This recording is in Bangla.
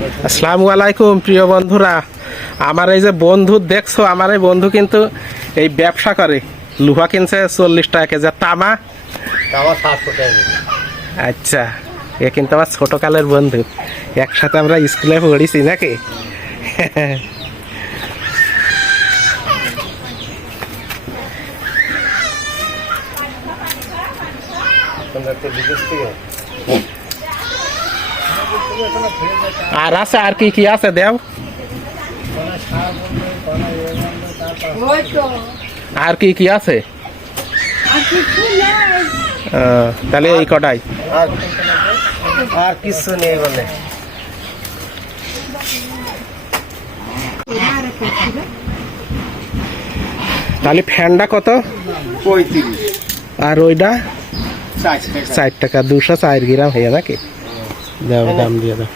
আসসালামু আলাইকুম প্রিয় বন্ধুরা। আমার এই যে বন্ধু দেখছ আমার এই বন্ধু কিন্তু এই ব্যবসা করে। লুহা কিনছে চল্লিশ টাকা কেজি। তামা? আমার সাতশো টাকা আচ্ছা এ কিন্তু আমার ছোট কালের বন্ধু। একসাথে আমরা স্কুলে পড়েছি নাকি? একটু আর আছে আর কি কি আছে দেও। আর কি কি আছে? তাহলে এই কটাই। আর আর কিছু নেই বলে তাহলে ফ্যানটা কত? পঁয়ত্রিশ। আর ওইটা? ষাট টাকা। দুশো চার গ্রাম হয়ে নাকি? দাও দাম দিয়ে দাও